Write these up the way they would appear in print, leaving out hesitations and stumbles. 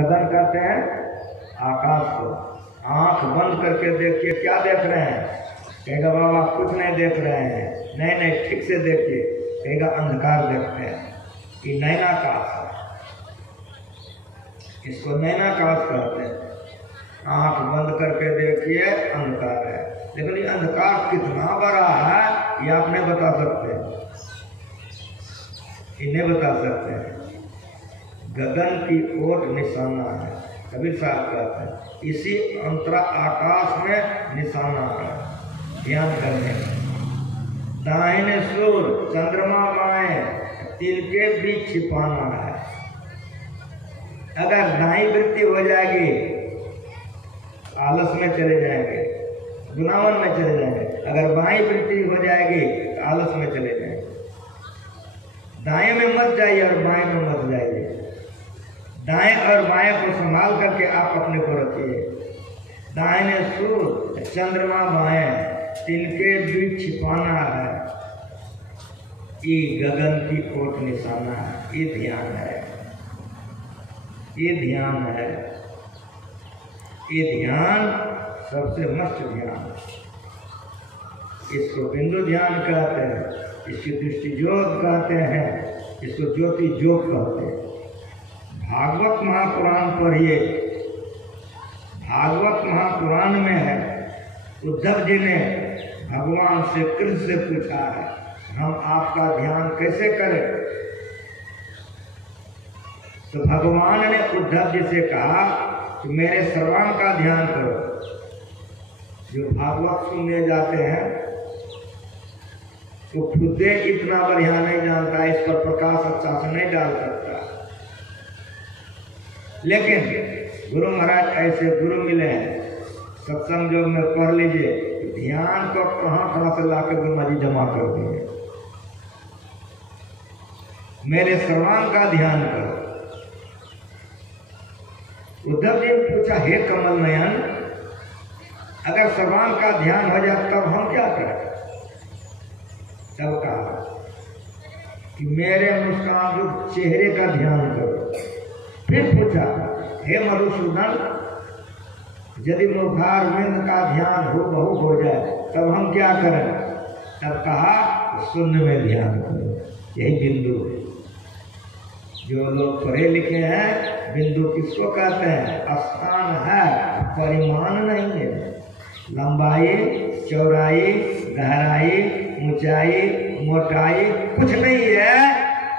गगन कहते हैं आकाश को। आंख बंद करके देखिए, क्या देख रहे हैं? कहेगा बाबा कुछ नहीं देख रहे हैं। नहीं नहीं, ठीक से देखिए। कहेगा अंधकार देखते हैं। ये नैनाकाश है, इसको नैनाकाश कहते हैं। आंख बंद करके देखिए, अंधकार है। लेकिन ये अंधकार कितना बड़ा है ये आप नहीं बता सकते, ये नहीं बता सकते। गगन की ओर निशाना है, कबीर साहब कहते हैं। इसी अंतरा आकाश में निशाना है, ध्यान करने का। दाहिने सूर चंद्रमा बाएं, तिल के बीच छिपाना है। अगर दाई वृत्ति हो जाएगी आलस में चले जाएंगे, गुनावन में चले जाएंगे। अगर बाई वृत्ति हो जाएगी तो आलस में चले जाएंगे। दाएं में मत जाइए और बाएं में मत जाइए। दाएं और बाएं को संभाल करके आप अपने को रखिए। दाहिने सूर चंद्रमा बाएं, तिल के बीच छिपाना है। ये गगन की ओर निशाना है, ये ध्यान है, ये ध्यान है। ये ध्यान सबसे मस्त ध्यान। इसको बिंदु ध्यान कहते हैं, इसकी दृष्टि ज्योत कहते हैं, इसको ज्योति योग कहते हैं। भागवत महापुराण पढ़िए, भागवत महापुराण में है उद्धव जी ने भगवान से कृष्ण से पूछा है हम आपका ध्यान कैसे करें। तो भगवान ने उद्धव जी से कहा कि मेरे श्रवण का ध्यान करो। जो भागवत सुनने जाते हैं तो खुद इतना बढ़िया नहीं जानता, इस पर प्रकाश अच्छा से नहीं डाल सकता। लेकिन गुरु महाराज ऐसे गुरु मिले हैं, सत्संग जो में पढ़ लीजिए, ध्यान को कहाँ से लाकर गुरुमा जी जमा कर दिए। मेरे श्रवण का ध्यान करो। उद्धव जी ने पूछा हे कमल नयन, अगर श्रवण का ध्यान हो जाए तब हम क्या करें? तब कहा कि मेरे मुस्कान जो चेहरे का ध्यान करो। फिर पूछा हे मधुसूदन, यदि मुखारविंद का ध्यान हो बहु हो जाए तब हम क्या करें? तब कहा शून्य में ध्यान करो। यही बिंदु है। जो लोग पढ़े लिखे हैं, बिंदु किसको कहते हैं? स्थान है, परिमाण नहीं है। लंबाई, चौड़ाई, गहराई, ऊंचाई, मोटाई कुछ नहीं है,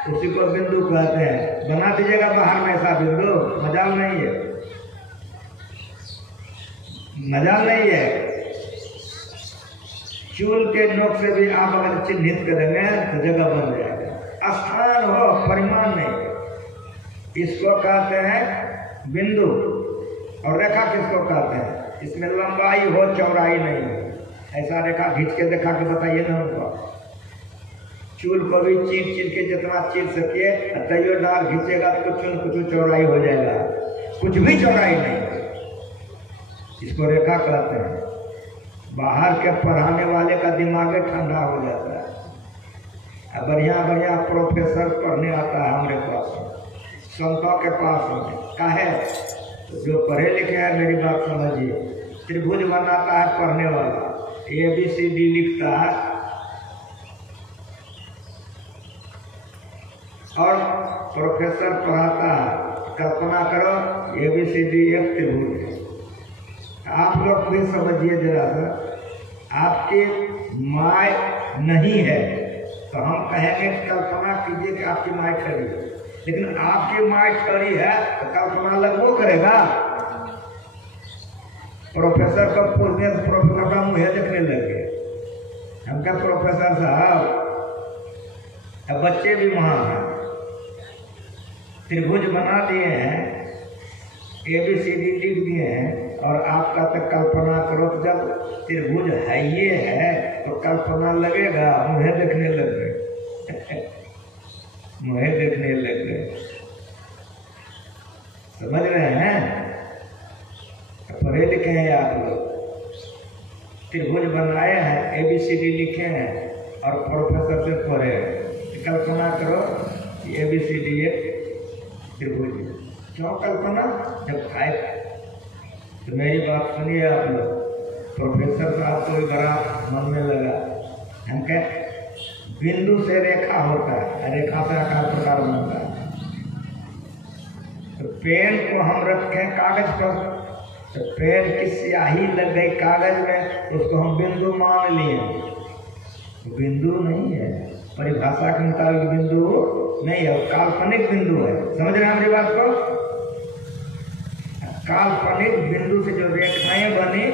उसी को बिंदु कहते हैं। बना दीजिएगा बाहर में ऐसा बिंदु, मजाल नहीं है, मजाल नहीं है। चूल के नोक से भी आप अगर चिन्हित करेंगे तो जगह बन जाएगा। स्थान हो, परिमाण नहीं। इसको कहते हैं बिंदु। और रेखा किसको कहते हैं? इसमें लंबाई हो, चौड़ाई नहीं हो। ऐसा रेखा खींच के दिखा के बताइए ना हमको। चूल को भी चीर के जितना चीर सके तैयो डाल खींचेगा तो कुछ न कुछ चौड़ाई हो जाएगा, कुछ भी चौड़ाई नहीं। इसको रेखा कहते हैं। बाहर के पढ़ाने वाले का दिमाग ठंडा हो जाता है। बढ़िया बढ़िया प्रोफेसर पढ़ने आता है हमारे पास, संतों के पास काहे? तो जो पढ़े लिखे हैं मेरी बात समझिए, त्रिभुज बनाता है पढ़ने वाला, ABCD लिखता है और प्रोफेसर पढ़ाता है। कल्पना करो ABCD एक त्रिभुज है। आप लोग भी समझिए जरा सा, आपकी माय नहीं है तो हम कहेंगे कल्पना कीजिए कि आपकी माय खड़ी है। लेकिन आपकी माय खड़ी है तो कल्पना अलग वो करेगा। प्रोफेसर को पूछने तो प्रोफेसर का मुँह देखने लगे। हम क्या प्रोफेसर साहब, अब बच्चे भी वहाँ हैं, त्रिभुज बना दिए हैं, ABCD लिख दिए हैं और आपका तक कल्पना करो। तो जब त्रिभुज है ये है तो कल्पना लगेगा, मुँह देखने लग गए मुँह देखने लग गए। समझ रहे हैं? पढ़े लिखे हैं आप लोग, त्रिभुज बनाए हैं, ABCD लिखे हैं और प्रोफेसर से पढ़े। कल्पना करो ABCD एक त्रिभुज क्यों कल्पना? जब खाए। तो मेरी बात सुनिए आप लोग। प्रोफेसर साहब को भी बड़ा मन में लगा। हम कह बिंदु से रेखा होता है, रेखा से आकार प्रकार बनता है। तो पेन को हम रखें कागज पर, तो पेन की स्याही लग गई कागज में, उसको हम बिंदु मान लिए। बिंदु नहीं है, परिभाषा के मुताबिक बिंदु नहीं है, काल्पनिक बिंदु है। समझ रहे हैं हमारी बात को? काल्पनिक बिंदु से जो रेखाएं बनी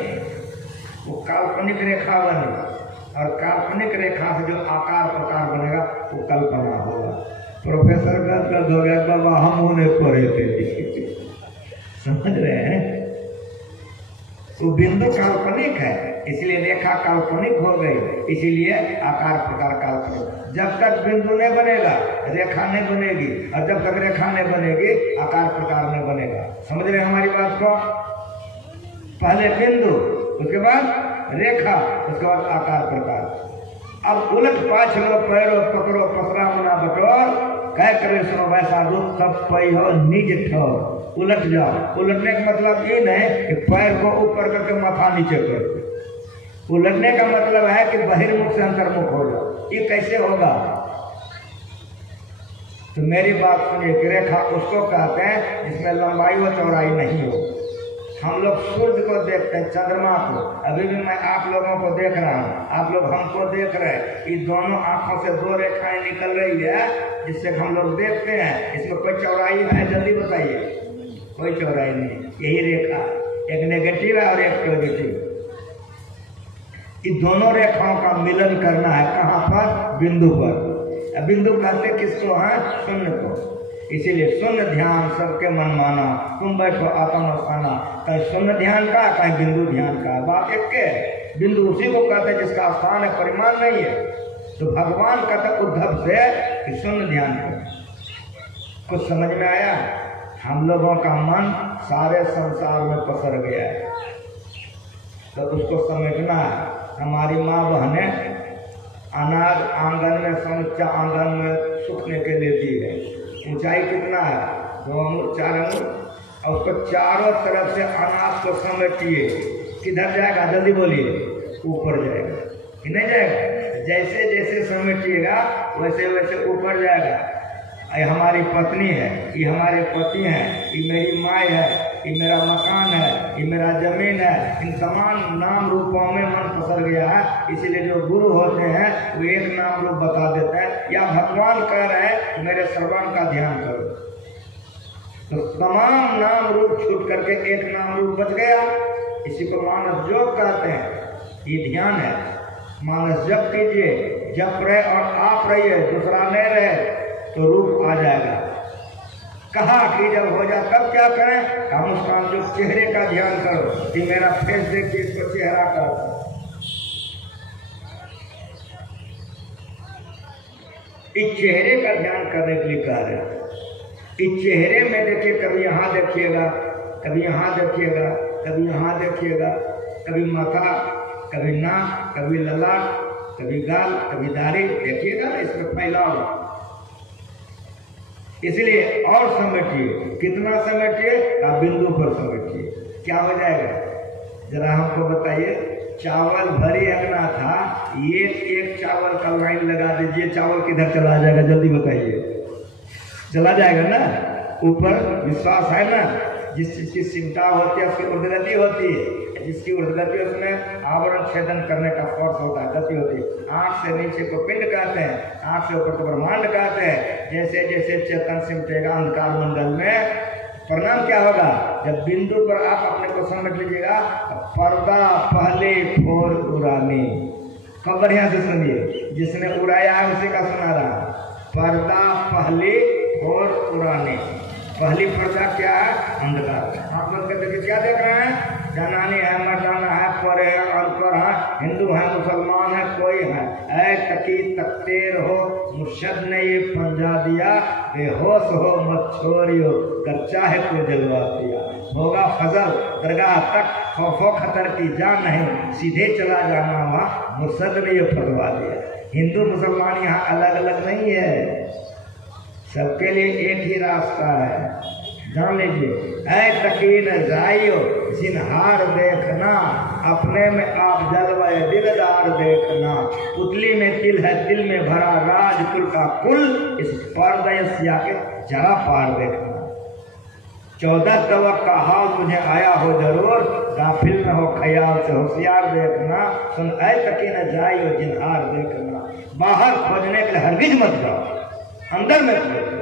वो काल्पनिक रेखा बनी, और काल्पनिक रेखा से जो आकार प्रकार बनेगा वो कल्पना होगा। प्रोफेसर का दर्द हो गया, बाबा हम उन्हें पढ़े थे। समझ रहे हैं? वो बिंदु काल्पनिक है, इसलिए रेखा काल्पनिक हो गई, इसीलिए आकार प्रकार काल्पनिक। जब तक बिंदु नहीं बनेगा रेखा नहीं बनेगी, और जब तक रेखा नहीं बनेगी आकार प्रकार नहीं बनेगा। समझ रहे हैं हमारी बात को? पहले बिंदु, उसके बाद रेखा, उसके बाद आकार प्रकार। अब उलट पाछ लो पैरो पकड़ो पसरा मना बटोर, कह करे सुनो वैसा रूप तब पई हो निज ठोर। उलट जाओ। उलटने का मतलब ये नहीं कि पैर को ऊपर करके माथा नीचे कर। उलटने का मतलब है कि बहिर्मुख से अंतर्मुख हो जाओ। ये कैसे होगा? तो मेरी बात सुनिए कि रेखा उसको कहते हैं जिसमें लंबाई व चौड़ाई नहीं हो। हम लोग सूर्य को देखते हैं, चंद्रमा को। अभी भी मैं आप लोगों को देख रहा हूँ, आप लोग हमको देख रहे हैं। ये दोनों आंखों से दो रेखाएं निकल रही है जिससे हम लोग देखते हैं। इसमें कोई चौड़ाई है? जल्दी बताइए। कोई चौड़ाई नहीं, यही रेखा, एक नेगेटिव है और एक पॉजिटिव। इन दोनों रेखाओं का मिलन करना है। कहाँ पर? बिंदु पर। बिंदु कहते किसको है? शून्य को। इसीलिए शून्य ध्यान सबके मन माना, तुम बैठो आत्म अस्थाना। कहीं शून्य ध्यान का, कहीं बिंदु ध्यान का, बात एक के। बिंदु उसी को कहते हैं जिसका स्थान है, परिमाण नहीं है। तो भगवान कहते उद्धव से कि शून्य ध्यान कर। कुछ समझ में आया? हम लोगों का मन सारे संसार में पसर गया है, तो उसको समझना है। हमारी माँ बहनें अनाज आंगन में, समूचा आंगन में सूखने के लिए दी है। ऊंचाई कितना है? 2 अंगुल 4 अंगुल, और उसको चारों तरफ से अनाज को समेटिए। किधर जाएगा? जल्दी बोलिए। ऊपर जाएगा कि नहीं जाएगा? जैसे जैसे समेटिएगा वैसे वैसे ऊपर जाएगा। ये हमारी पत्नी है, ये हमारे पति हैं, ये मेरी माँ है, ये मेरा मकान है, ये मेरा जमीन है। इन तमाम नाम रूपों में मन पसर गया है। इसीलिए जो गुरु होते हैं वो एक नाम रूप बता देते हैं, या भगवान कह रहे हैं मेरे श्रवण का ध्यान करो। तो तमाम नाम रूप छूट करके एक नाम रूप बच गया। इसी को मानस योग कहते हैं। ये ध्यान है। मानस जप कीजिए, जप रहे और आप रहिए, दूसरा नहीं रहे तो रूप आ जाएगा। कहा कि जब हो जाए तब क्या करें? हम उसका जो चेहरे का ध्यान करो कि मेरा फेस देखिए, इसको चेहरा करो। इस चेहरे का ध्यान करने के लिए कह रहे हैं। इस चेहरे में देखिए, कभी यहाँ देखिएगा, कभी यहाँ देखिएगा, कभी यहाँ देखिएगा, कभी माथा, कभी नाक, कभी ललाट, कभी गाल, कभी दाढ़ी। देखिएगा ना, इसमें फैलाव। इसलिए और समेटिए। कितना समेटिए? आप बिंदु पर समेटिए। क्या हो जाएगा? जरा हमको बताइए। चावल भरी अंगना था, एक चावल का लाइन लगा दीजिए, चावल किधर चला जाएगा? जल्दी बताइए। चला जाएगा ना ऊपर। विश्वास है ना? जिस चीज की चिंता होती है उसकी उर्धगति होती है। जिसकी उर्धगति उसमें आवरण छेदन करने का फोर्स होता है, गति होती है। आंख से नीचे को पिंड कहते हैं, आंख से ऊपर को ब्रह्मांड कहते हैं। जैसे जैसे चेतन सिमटेगा अंधकार मंडल में, परिणाम क्या होगा? जब बिंदु पर आप अपने को समझ लीजिएगा, पर्दा पहले फोर उड़ाने। कब? बढ़िया से सुनिए, जिसने उड़ाया है उसी का सुना रहा। पर्दा पहले फोर उड़ाने। पहली पर्दा क्या है? अंधकार। आप लोग देखिए क्या देख रहे हैं? जनानी है, मर्दाना है, परे है, अनपढ़ है, हिंदू है, मुसलमान है, कोई है। ऐ तकी तकते रहो, मुर्शद ने ये पंजा दिया, बेहोश हो मत छोड़ियो, कच्चा है को जलवा दिया। होगा फजल दरगाह तक, खौफो खतर की जान नहीं, सीधे चला जाना वहाँ, मुर्शद ने ये फतवा दिया। हिंदू मुसलमान यहाँ अलग अलग नहीं है, सबके लिए एक ही रास्ता है। जान लीजिए, ऐ तकीन जाइयो जिनहार देखना, अपने में आप जलवाए दिलदार देखना। पुतली में तिल है, तिल में भरा राज कुल का कुल, इस परदयस्या के जरा पार देखना। 14 तवक का हाल तुझे आया हो जरूर, गाफिल न हो ख्याल से होशियार देखना। सुन ऐ तकीन जाइयो जिनहार देखना, बाहर खोजने के लिए हरगिज मत जाओ, अंदर में खोजो।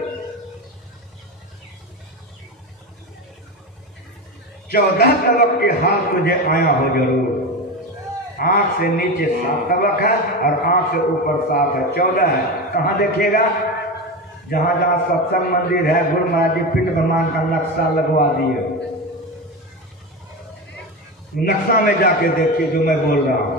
14 तवक के हाल तुझे आया हो जरूर। आंख से नीचे 7 तवक है और आंख से ऊपर 7 है, 14 है। कहाँ देखिएगा? जहां जहां सत्संग मंदिर है, गुरु महाराज जी पिंड ब्रह्मांड का नक्शा लगवा दिए। नक्शा में जाके देखिए जो मैं बोल रहा हूं।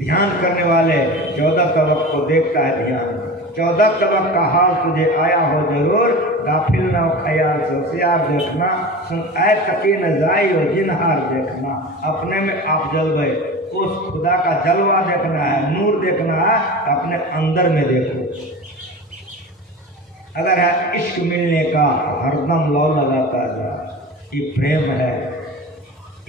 ध्यान करने वाले 14 तवक को देखता है ध्यान। 14 तवक का हाल तुझे आया हो जरूर, गाफिल न हो ख्याल से होशियार देखना। सुन ऐ तकीन जाइयो जिनहार देखना, अपने में आप जलवे, उस खुदा का जलवा देखना है, नूर देखना है, अपने अंदर में देखो। अगर है इश्क मिलने का हरदम लौ लगाता जा, ये प्रेम है,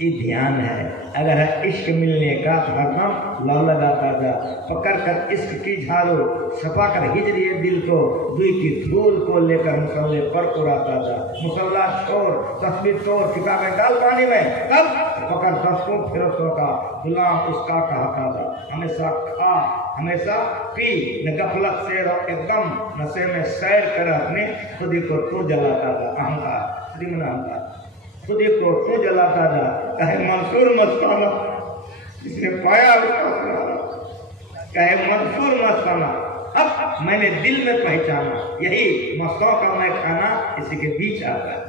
ये ध्यान है। अगर है इश्क मिलने का हरदम लौ लगाता जा, पकड़ कर इश्क की झाड़ो, छपा कर हिजरिए दिल को, दुई की धूल को लेकर मुसल्ले पर उड़ाता जा। मुसल्ला छोड़, तस्वीर तोड़, छिपा में डाल पानी में, तब पकड़ 10 को फिरोजों का गुलाम उसका कहता था। हमेशा खा, हमेशा पी, न गफलत से एकदम नशे में सैर कर, अपने खुद को तू जलाता था। अहंकार, अहंकार खुद को तू जलाता था। कहे मंसूर मस्ताना, इसने पाया कहे मंसूर मस्ताना, अब मैंने दिल में पहचाना, यही मस्तों का मैं खाना इसी के बीच आता है।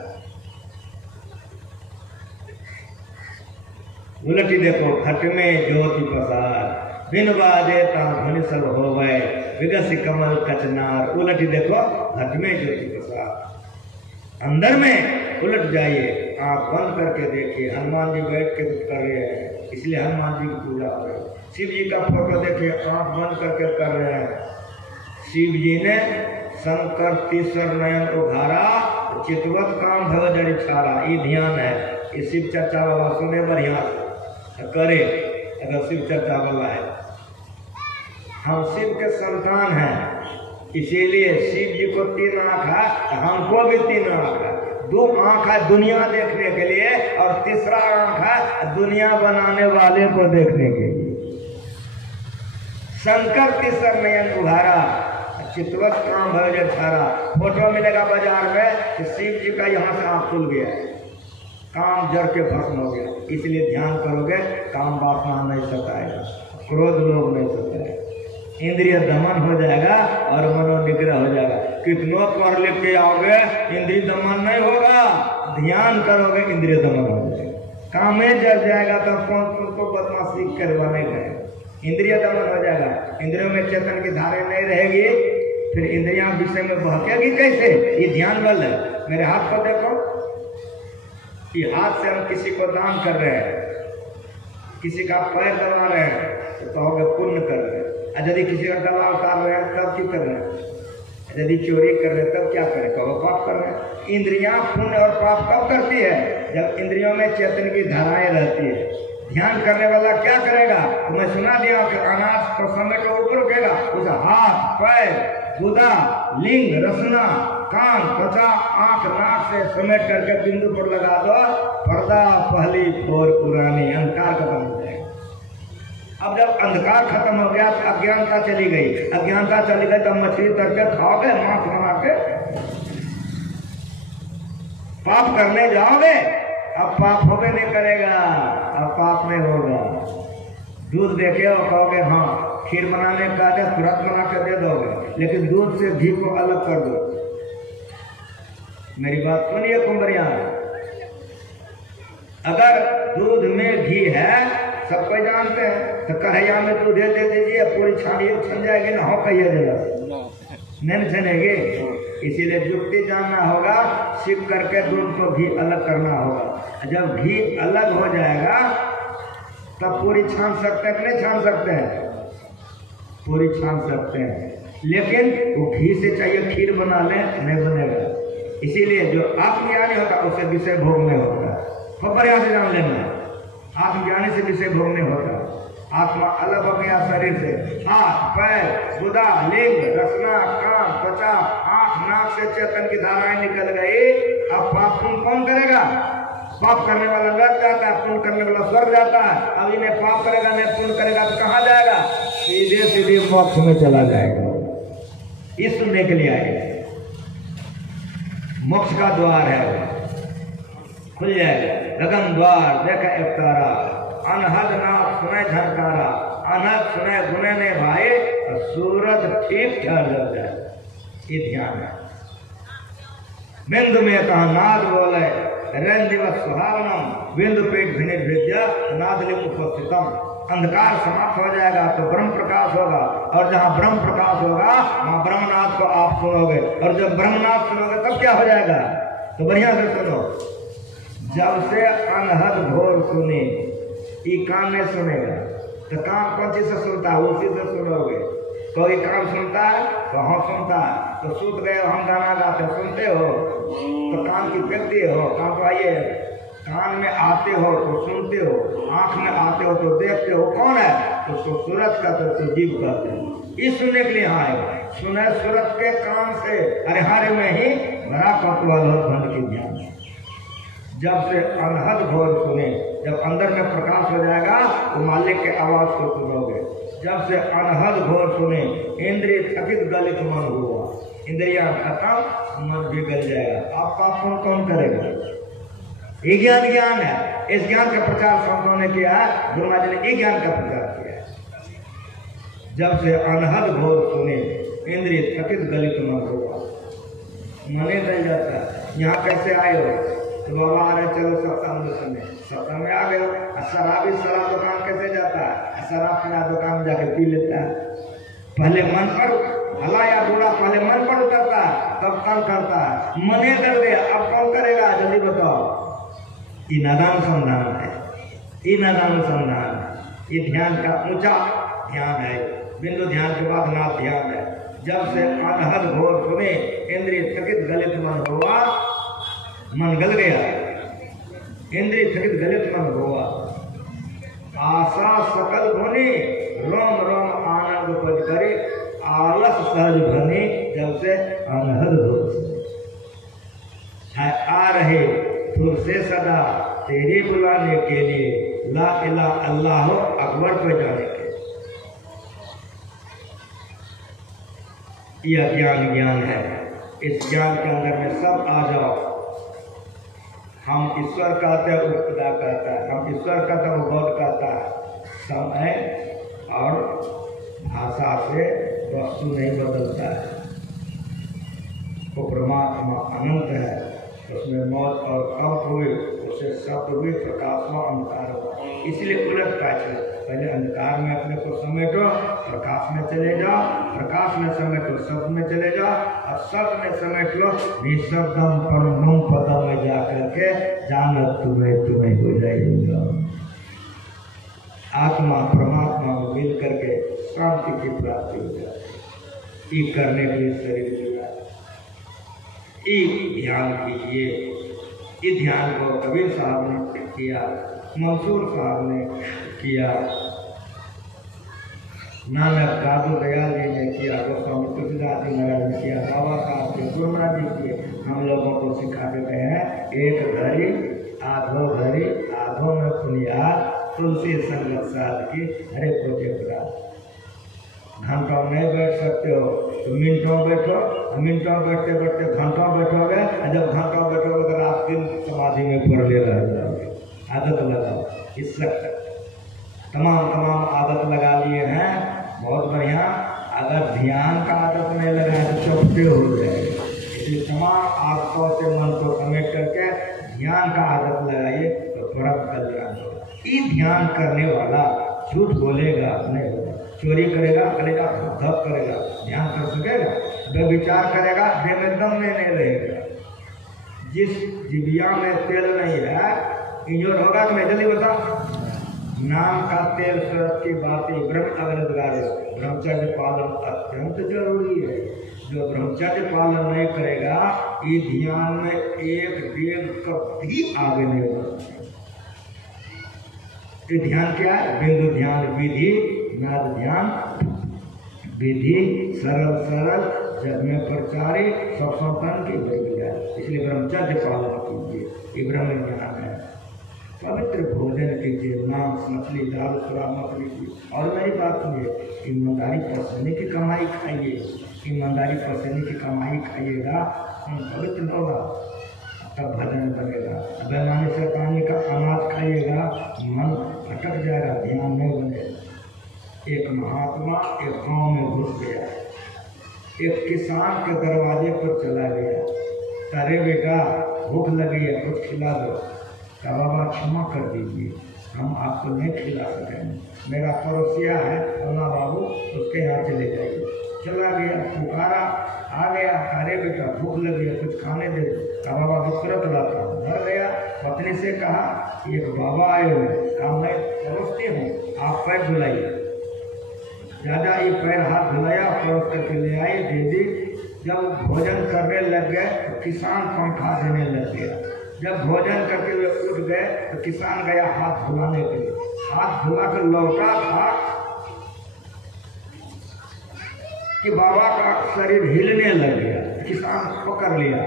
उलटी देखो खट में ज्योति पसार, बिन बाजे धुन सब हो गए, विगस कमल कचनार। उलटी देखो घट में ज्योति पसार, अंदर में उलट जाइए, आंख बंद करके देखिए। हनुमान जी बैठ के कर रहे हैं, इसलिए हनुमान जी की पूजा हो रही है। शिव जी का फोटो देखिए, आंख बंद करके कर रहे हैं। शिव जी ने शंकर तीसर नयन उघारा, चितवत काम भव जड़ छाड़ा। ये ध्यान है, ये शिव चर्चा वाला सुने बढ़िया करे, अगर शिव चर्चा वाला है। हम शिव के संतान हैं, इसीलिए शिव जी को 3 आंख है, हमको भी 3 आंख है। 2 आंख है दुनिया देखने के लिए, और तीसरा आंख है दुनिया बनाने वाले को देखने के लिए। शंकर तीसर नयन उघारा, चितवत काम भव जड़ छाड़ा। फोटो मिलेगा बाजार में कि शिव जी का यहाँ से आंख खुल गया, काम जड़ के भस्म हो गया। इसलिए ध्यान करोगे, काम वासना नहीं सताएगा, क्रोध लोग नहीं सताएगा, इंद्रिय दमन हो जाएगा और मनोनिग्रह हो जाएगा। कितनों पढ़ लिख के आओगे, इंद्रिय दमन नहीं होगा। ध्यान करोगे, इंद्रिय दमन हो जाएगा। काम में जड़ जाएगा तो कौन तुमको बदमाशी करवाने गए, इंद्रिय दमन हो जाएगा। इंद्रियों में चेतन की धारे नहीं रहेगी, फिर इंद्रियां विषय में बहकेगी कैसे? ये ध्यान बल है। मेरे हाथ को देखो, ये हाथ से हम किसी को दान कर रहे हैं, किसी का पैर दबा रहे हैं तो कहोगे पुण्य कर रहे हैं। यदि किसी का गला उतार रहे हैं तब क्यों कर रहे हैं? यदि चोरी कर रहे हैं तब क्या करें? कहो पाप कर रहे हैं। इंद्रियां पुण्य और पाप कब करती है? जब इंद्रियों में चेतन की धाराएं रहती है। ध्यान करने वाला क्या करेगा? तो मैं सुना दिया कि अनाज को समय के ऊपर उठेगा, उसे हाथ, पैर, गुदा, लिंग, रसना, कान, त्वचा, आंख, नाक से समेट करके बिंदु पर लगा दो, पर्दा पहली और पुरानी, अंधकार खत्म हो जाएगा। अब जब अंधकार खत्म हो गया तो अज्ञानता चली गई। अज्ञानता चली गई तो मछली तरके खाओगे, मांस बना के पाप करने जाओगे, अब पाप होगे नहीं करेगा, अब पाप नहीं होगा। दूध देखे और कहोगे हाँ खीर बनाने का आदेश तुरंत बना कर दे दोगे, लेकिन दूध से घी को अलग कर दो। मेरी बात सुनिए कुंवरिया, अगर दूध में घी है सब कोई जानते हैं, तो कढ़ैया में दूध दे दीजिए, पूरी छानिए छन जाएगी ना, हो कहिए देगा नहीं छनेगी। इसीलिए युक्ति जानना होगा, सिप करके दूध को घी अलग करना होगा। जब घी अलग हो जाएगा तब पूरी छान सकते हैं कि नहीं छान सकते हैं? पूरी छान सकते हैं, लेकिन वो घी से चाहिए खीर बना ले, नहीं बनेगा। इसीलिए जो आत्मज्ञानी होता है उसे विषय भोग में होता है। खूब बढ़िया से जान लेना, आत्मज्ञानी से विषय भोग में होता है। आत्मा अलग हो गया शरीर से, हाथ पैर गुदा लिंग रसना कान त्वचा आंख नाक से चेतन की धाराएं निकल गई। अब पाप पुण्य कौन करेगा? पाप करने वाला नरक जाता है, पुण्य करने वाला स्वर्ग जाता है। अब इन्हें पाप करेगा नहीं पुण्य करेगा तो कहाँ जाएगा? सीधे सीधे मोक्ष में चला जाएगा। इस सुनने के लिए आएगा, मोक्ष का द्वार है, खुल जाएगा गगन द्वार। देखा एक तारा अनहद नाथ सुने झनकारा, अनहद सुने गुने ने भाई सूरज ठीक ठहर जाए। ये ध्यान है। बिंदु में कहा नाद बोले रैन दिवस सुहावनम, बिंदु पेट भिनित विद्या नादलिंग उपस्थितम। अंधकार समाप्त हो जाएगा तो ब्रह्म प्रकाश होगा, और जहाँ ब्रह्म प्रकाश होगा वहाँ ब्रह्मनाथ को आप सुनोगे, और जब ब्रह्मनाथ सुनोगे तब क्या हो जाएगा? तो बढ़िया से सुनो। जब से अनहद घोर सुने, ये कान में सुनेगा तो कान कौन चीज से सुनता है? उसी से सुनोगे। कोई कान सुनता है तो हम सुनता है, तो सूत गए हम गाना गाते सुनते हो तो कान की व्यक्ति हो, कान को आइए कान में आते हो तो सुनते हो, आंख में आते हो तो देखते हो। कौन है? तो सूरत का तो जीव कहते हैं। इस सुनने के लिए आए सुने सूरत के कान से, अरे हारे में ही बड़ा कौतूहल हो धन की ज्ञान। जब से अनहद घोर सुने, जब अंदर में प्रकाश हो जाएगा तो मालिक के आवाज को सुनोगे। जब से अनहद घोर सुने, इंद्रिय थकित गलित मन हुआ, इंद्रिया खत्म मन भी गल जाएगा। आपका फोन कौन करेगा? ये ज्ञान ज्ञान है। इस ज्ञान का प्रचार संतों ने किया है, गुरु महाराज ने ये ज्ञान का प्रचार किया है। जब से अनहद घोर सुने, इंद्रिय थकित गलित मन हुआ, मने गल जाता है। यहाँ कैसे आए हो? तो बाबा आ रहे चलो सत्संग सुने, सत्संग में आ गए। शराबी शराब दुकान कैसे जाता है? शराब अपना दुकान में जाके पी लेता है। पहले मन पर भला या बुरा, पहले मन पर उतरता है तब काम करता है। मने कर गया अब कौन करेगा? जल्दी बताओ। ये नादान संधान है, ये नादान संधान है। ये ध्यान का ऊंचा ध्यान है। बिंदु ध्यान के बाद नाथ ध्यान है। जब से अनहद घोर सुने, इंद्रिय थकित गलित मन हुआ, मन गल गया, इंद्रिय थकित गलित मन हुआ, आशा सकल धोनी, रोम रोम आनंद उपज करे, आलस सहज भनी। जब से अनहद घोर आ रहे फिर से सदा तेरे बुलाने के लिए, ला इला अल्लाह अकबर पे जाने के। यह ज्ञान ज्ञान है। इस ज्ञान के अंदर में सब आ जाओ। हम ईश्वर कहते हैं, वो खुदा कहता है। हम ईश्वर कहते हैं, वो गॉड कहता है। समय और भाषा से वस्तु नहीं बदलता है। वो परमात्मा अनंत है, उसमें मौत और कब हुए, उसे शब्द हुए, प्रकाश में अंधकार हुआ। इसलिए उलट पाए, पहले अंधकार में अपने को समेटो, प्रकाश में चले जाओ, प्रकाश में समेटो, शब्द में चले जाओ, और शब्द में समेट लो निशब्दम परमं पदम में जा करके जानत तुम्हें हो जाएगा। आत्मा परमात्मा को मिल करके शांति की प्राप्ति हो जाती। ये करने के लिए शरीर मिला, एक ध्यान कीजिए। इस ध्यान को कबीर साहब ने किया, मंसूर साहब ने किया, नानक दादू दयाल जी ने किया, गोस्वामी तुलसीदास जी महाराज ने किया, बाबा साहब के गुरुनाथ जी किए। हम लोगों को सिखा देते हैं, एक घड़ी आधो घड़ी आधो में पुनियाद, तुलसी संगत साथ की हरे प्रोजेक्ट रात। घंटों नहीं बैठ सकते हो तो मिनटों बैठो, मिनटों बैठते बैठते घंटों बैठोगे, जब घंटों बैठोगे तो रात दिन समाधि में पड़े रह जाओगे। आदत लगाओ। इस तमाम आदत लगा लिए हैं, बहुत बढ़िया। अगर ध्यान का आदत नहीं लगाए तो चौपटे हो जाएगा। इसलिए तमाम आदतों से मन को समेट करके ध्यान का आदत लगाइए तो परम कल्याण होगा। ये ध्यान करने वाला झूठ बोलेगा नहीं होगा, चोरी करेगा धप करेगा, ध्यान कर सकेगा, व्यभिचार करेगा, देह में दम नहीं रहेगा। जिस जिबिया में तेल नहीं है इंजोर होगा कि नहीं? जल्दी बताओ। नाम का तेल सूरत की बातें ब्रह्म अग्रगारे, ब्रह्मचर्य पालन अत्यंत जरूरी है। जो ब्रह्मचर्य पालन नहीं करेगा ये ध्यान में एक डेढ़ कभी आगे नहीं बढ़ता। ये ध्यान क्या है? बिंदु ध्यान विधि, नाद ध्यान विधि, सरल सरल जग में प्रचारी, सब संतान की विद्या। इसलिए ब्रह्मचर्य पालन कीजिए, ये ब्रह्म ज्ञान है। पवित्र भोजन कीजिए, मांस मछली दाल शराब मत लीजिए। और नई बात सुनिए, ईमानदारी पसीने की कमाई खाइए, ईमानदारी पसीने की कमाई खाइएगा, पवित्र होगा तब भजन बनेगा। बेईमानी से पानी का अनाज खाइएगा, मन भटक जाएगा, ध्यान नहीं बनेगा। एक महात्मा एक गांव में घुस गया, एक किसान के दरवाजे पर चला गया। अरे बेटा भूख लगी है, कुछ खिला दो। कहा बाबा क्षमा कर दीजिए, हम आपको नहीं खिला सकेंगे, मेरा पड़ोसिया है फला बाबू, उसके यहाँ चले जाइए। चला गया, पुकारा, आ गया। अरे बेटा भूख लगी है, कुछ खाने दे। कहा बाबा विस्तृत लाता हूँ। घर गया, पत्नी से कहा एक बाबा आए हुए, कहा मैं परोसती हूँ, आप पैर धुलाइए। दादा ये पैर हाथ धुलाया, परोस करके ले आई, दे दी। जब भोजन करने लग गए तो किसान पंखा देने लग गया। जब भोजन करते हुए उठ गए तो किसान गया हाथ धुलाने के लिए, हाथ धुला कर लौटा था कि बाबा का शरीर हिलने लग गया। किसान पकड़ लिया,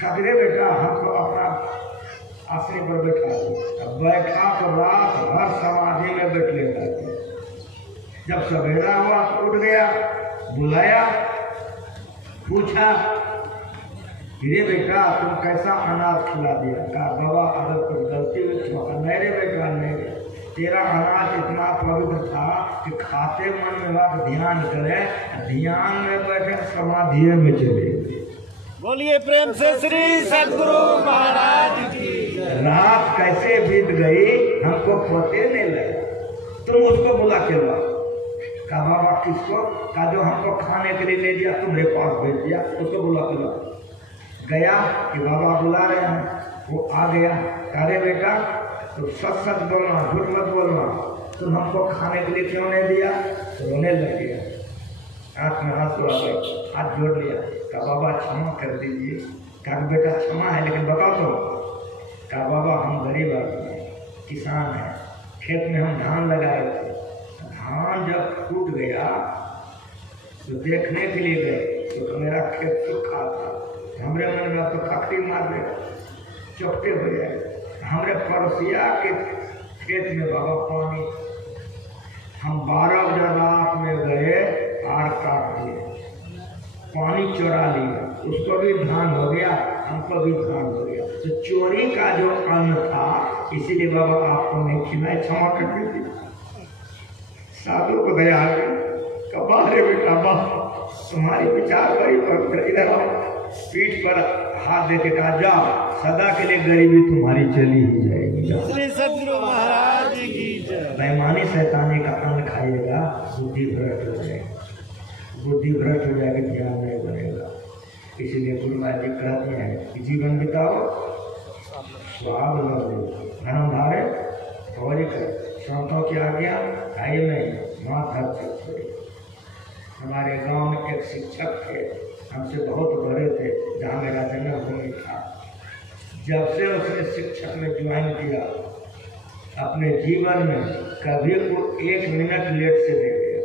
कहा बेटा हमको अपना आश्रय पर बैठा दो। बैठा तो रात भर समाधि में बैठ लेता था। जब सवेरा हुआ तो उठ गया, बुलाया, पूछा रे बेटा तुम कैसा अनाज खिला दिया? कहा बाबा अगर कुछ गलती हुई तो नहीं रे बेटा नहीं, तेरा अनाज इतना पवित्र था कि खाते मन में बात ध्यान करे, ध्यान में बैठे समाधि में चले। बोलिए प्रेम से श्री सद्गुरु महाराज की। रात कैसे बीत गई हमको पते नहीं लगा। तुम उसको बुला के लाओ। कहा बाबा किसको? कहा जो हमको खाने के लिए ले दिया, तुम्हारे पास भेज दिया, उसको बुला के लाओ। गया कि बाबा बुला रहे हैं, वो आ गया। अरे बेटा तो सच सच बोलना, झूठ मत बोलना, तुम हमको खाने के लिए क्यों नहीं दिया? तो रोने लग गया, आँख में आंसू आ गए, हाथ जोड़ लिया। कहा बाबा क्षमा कर दीजिए। कहा बेटा क्षमा है लेकिन बताओ तो। कहा बाबा हम गरीब आदमी हैं, किसान हैं, खेत में हम धान लगाए थे। धान जब टूट गया तो देखने के लिए गए तो मेरा खेत सूखा था। हमरे मन में तो खखरी मार दे, चपटे हो जाए। हमरे पड़ोसिया के खेत में बाबा पानी, हम 12 बजे रात में गए, आड़ काट दिए, पानी चोरा लिया, उसको भी धान हो गया, हमको भी धान हो गया। तो चोरी का जो अन्न था इसीलिए बाबा आपको नहीं खिलाए, क्षमा कर दीजिए। साधु को दया आ गई, कहा रे बेटा बाबा तुम्हारी विचार बड़ी पवित्र, इधर आओ। पीठ पर हाथ देके कहा जाओ, सदा के लिए गरीबी तुम्हारी चली ही जाएगी। श्री सद्गुरु महाराज की जय। बेईमानी शैतानी का अन्न खाइएगा, बुद्धि भ्रष्ट हो जाएगी, बुद्धि भ्रष्ट हो जाएगी, ध्यान नहीं बनेगा। इसीलिए गुरु महाराज जी कहते हैं कि जीवन बिताओ स्वाद न दो, धर्म धारे और संतों की आज्ञा है नहीं, माँ धर छोड़े। हमारे गांव में एक शिक्षक थे, हमसे बहुत बड़े थे, जहाँ मेरा जन्मभूमि था। जब से उसने शिक्षक में ज्वाइन किया, अपने जीवन में कभी वो 1 मिनट लेट से नहीं गया।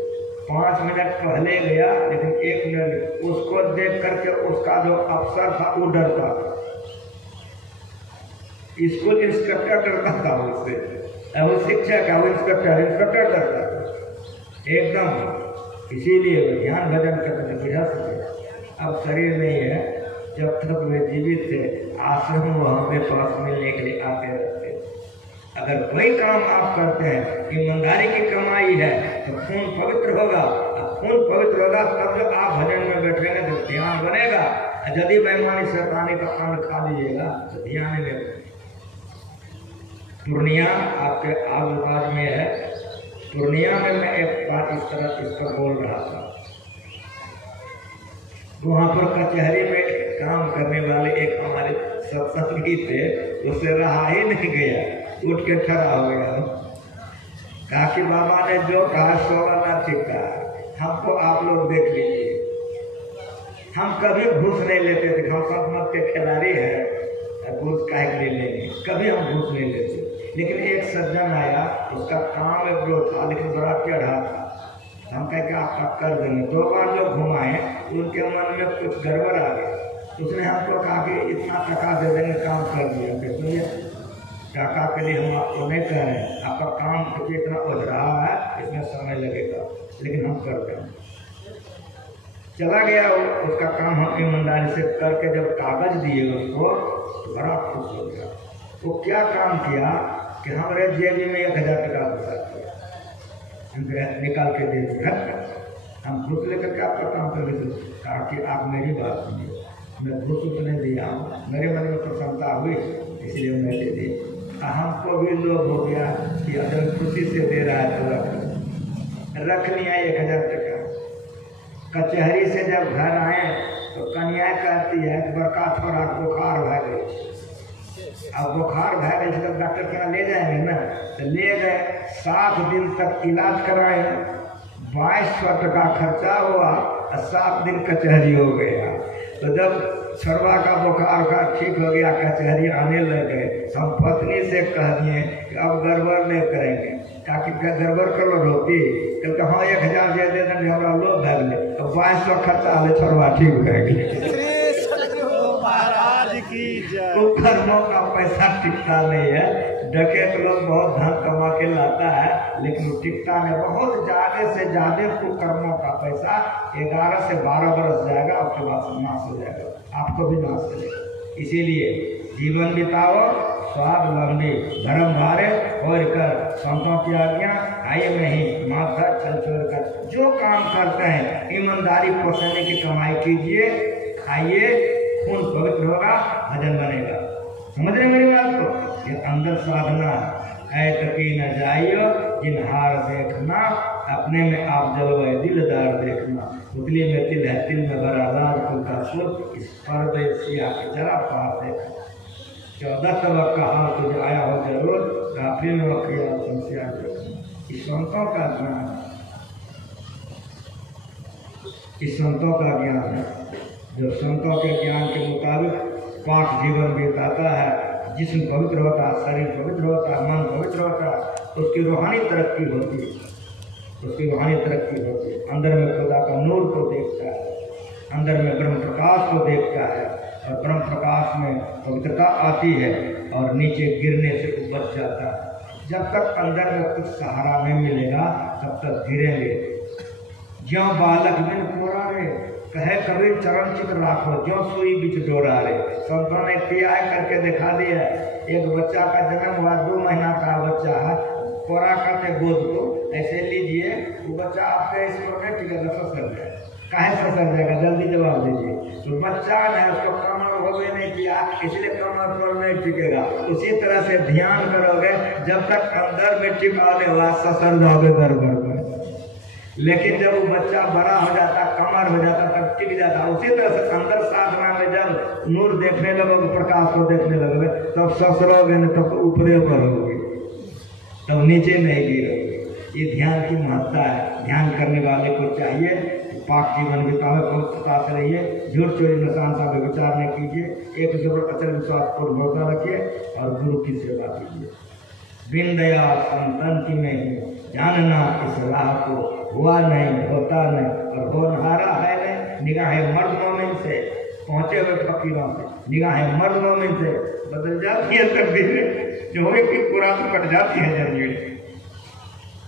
5 मिनट पहले गया लेकिन 1 मिनट, उसको देख करके उसका जो अफसर था वो डरता था, स्कूल इंस्ट्रक्टर डरता था उससे, वो शिक्षक है वो इंस्ट्रक्टर डरता था एकदम। इसीलिए ध्यान भजन करते बुझा सके। अब शरीर नहीं है, जब तक वे जीवित थे आश्रम वो हमारे पास मिलने के लिए आते रहते। अगर कोई काम आप करते हैं ईमानदारी की कमाई है तो खून पवित्र होगा, खून पवित्र होगा तब जब आप भजन में बैठेंगे तो ध्यान बनेगा। यदि बेईमानी शैतानी का अन्न खा लीजिएगा तो ध्यान नहीं बनेगा। पूर्णिया आपके आस में है, पूर्णिया में मैं एक बार इस पर बोल रहा था। वहाँ पर कचहरी में काम करने वाले एक हमारे सत्संगी थे, उससे रहा ही नहीं गया, उठ के खड़ा हो गया। कहा कि बाबा ने जो कहा सोना ना ठीक कहा, हमको आप लोग देख लीजिए। हम कभी घूस नहीं लेते थे, हम संत मत के खिलाड़ी है, घूस काहे के लिए लेंगे, कभी हम घूस नहीं लेते। लेकिन एक सज्जन आया, उसका काम एक जो था लेकिन बड़ा टेढ़ा था, हम कह के आपका कर देंगे। 2 बार जो घुमाए उनके मन में कुछ गड़बड़ आ गया, उसने हमको कहा कि इतना टका दे देंगे, काम कर दिया। सुनिए, टका के लिए हम आपको नहीं कह रहे हैं, आपका काम क्योंकि इतना उठ रहा है, इसमें समय लगेगा, लेकिन हम कर देंगे। चला गया, उसका काम हम ईमानदारी से करके जब कागज दिए उसको तो बड़ा खुश हो गया। वो क्या काम किया कि हमारे जेबी में 1000 टका घुसा दिया, निकाल के दे दिया। हम घूस लेकर के आपका काम कर देते, कहा कि आप मेरी बात सुनिए, मैं घूस उसने दिया, मेरे मन में प्रसन्नता हुई इसलिए मैं दे दी। हमको भी लोभ हो गया कि अगर खुशी से दे रहा है तो रख लिया 1000 टका। कचहरी से जब घर आए तो कन्या कहती है कि बड़का थोड़ा बुखार भा गई। अब बुखार भा गई तो डॉक्टर के यहाँ ले जाएंगे ना, तो ले गए। 7 दिन तक इलाज कराए, 2200 टका खर्चा हुआ और 7 दिन कचहरी हो गया। तो जब छड़वा का बुखार का ठीक हो गया, कचहरी आने लगे, हम पत्नी से कह दिए कि अब गड़बड़ नहीं करेंगे, ताकि गड़बड़ कर लो रोटी। क्योंकि हाँ 1000 दे देंगे, हमारा लोग भाग ले, तो 2200 खर्चा ले, छड़वा ठीक हो गए। कर्मों का पैसा टिकता नहीं है। डकैत लोग बहुत धन कमा के लाता है, लेकिन वो टिकता नहीं। बहुत ज्यादा से ज्यादा कर्मों का पैसा 11 से 12 बरस जाएगा, उसके बाद नाश हो जाएगा, आपको भी नाश करेगा। इसीलिए जीवन बिताओ स्वाद लंबी, धर्म भारे और कर संतों की आज्ञा आइए नहीं, माथा छल छोड़ कर जो काम करते हैं ईमानदारी पोषण की कमाई कीजिए, खाइए, खून पवित्र होगा, भजन बनेगा। समझ रहे मेरी बात को? ये अंदर साधना है। तकी न जाइयो जिन्हार देखना, अपने में आप जलवाए दिलदार देखना। पुतली में तिल है, तिल में भरा राज कुल का सुर, इस परदेसिया के जरा पार देखना। 14 तबक का हाल तुझे आया हो जरूर, काफी में वकिया संस्या देखना। इस संतों का ज्ञान, इस संतों का ज्ञान है जो संतों के ज्ञान के मुताबिक पाठ जीवन बिताता है। जिस्म पवित्र होता है, शरीर पवित्र होता है, मन पवित्र होता है, तो उसकी रूहानी तरक्की होती है, उसकी रूहानी तरक्की होती है। अंदर में खुदा का नूर को देखता है, अंदर में ब्रह्म प्रकाश को देखता है, और ब्रह्म प्रकाश में पवित्रता आती है और नीचे गिरने से वो बच जाता है। जब तक अंदर में कुछ सहारा नहीं मिलेगा तब तक गिरेंगे। ज्यों बालक बिन कोरा रे, कहे कबीर चरण चित्र राखो, ज्यों सुई बिच डोरा रे। संतों ने किया करके दिखा दिया। एक बच्चा का जन्म हुआ, 2 महीना का बच्चा है, कोरा करके गोद को ऐसे लीजिए, वो बच्चा आपके इस पर नहीं टिकेगा, ससर जाए। काहे ससर जाएगा, जल्दी जवाब दीजिए। तो बच्चा ने उसको कमर हो गए नहीं किया, इसलिए कमर पर नहीं टिकेगा। उसी तरह से ध्यान करोगे, जब तक अंदर में टिकाने हुआ ससर जाओगे गड़बड़ में। लेकिन जब वो बच्चा बड़ा हो जाता, कमर हो जाता, तब टिक जाता। उसी तरह से अंदर साधना में जब नूर देखने लगोगे, प्रकाश को देखने लगोगे, तब ससरोगे नहीं, तब ऊपरे बढ़ोगे, तब नीचे नहीं गिरोगे। ये ध्यान की महत्ता है। ध्यान करने वाले को चाहिए पाक जीवन बितावे, पवित्रता से रहिए, झूठ चोरी नशानता में विचार नहीं कीजिए, एक दूसरे पर अचल विश्वास पर भरोसा रखिए और गुरु की सेवा कीजिए। बिन दया संतन की नहीं, जानना इस राह को हुआ नहीं, होता नहीं और होनहारा है नहीं। निगाहें मर्द मोमिन से, पहुंचे हुए फकीरों से, निगाहें मर्द मोमिन से बदल जाती है तकदीर, जो है कि पूरा तो कट जाती है जंजीर।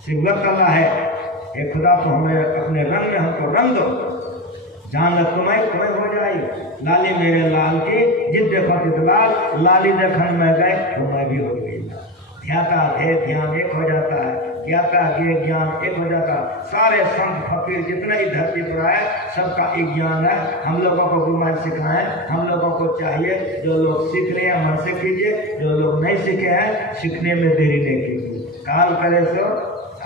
सिबत अल्लाह है, हे खुदा तो हमें अपने रंग में हमको रंग दो, जान तुम्हें तुम्हें हो जाए। लाली मेरे लाल की जिद देखो तित लाल, लाली देखन में गए तो मैं भी हो गई। ध्याता थे ध्यान एक हो जाता है, ज्ञाता ज्ञ ज्ञान एक हो जाता है। सारे संत फकीर जितने ही धरती पर आए सबका एक ज्ञान है। हम लोगों को गुमान सिखाएं, हम लोगों को चाहिए जो लोग सीख रहे हैं मन से कीजिए, जो लोग नहीं सीखे हैं सीखने में देरी नहीं कीजिए। काल करे सो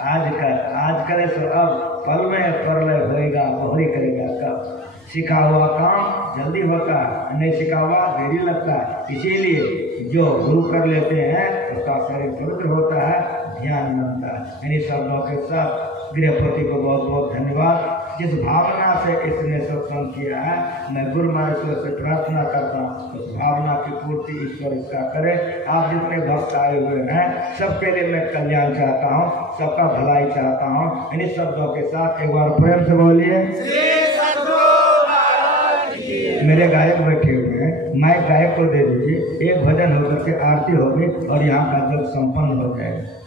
आज कर, आज करे सो अब, पल में परलय होएगा, बोहरी करेगा कब। सीखा हुआ काम जल्दी होता है, नहीं सीखा हुआ देरी लगता है। इसीलिए जो गुरु कर लेते हैं उसका शरीर पवित्र होता है, ध्यान बनता है। इन शब्दों के साथ गृहपति को बहुत बहुत धन्यवाद। जिस भावना से इसने सत्संग किया है, मैं गुरु महाराज से प्रार्थना करता हूँ उस भावना की पूर्ति ईश्वर इसका करे। आप जितने भक्त आए हुए हैं सबके लिए मैं कल्याण चाहता हूँ, सबका भलाई चाहता हूँ। इन्हीं शब्दों के साथ एक बार प्रेम से बोलिए। मेरे गायक बैठे हुए हैं, माइक गायक को दे दीजिए, एक भजन होकर के आरती होगी और यहाँ का जल संपन्न हो जाएगा।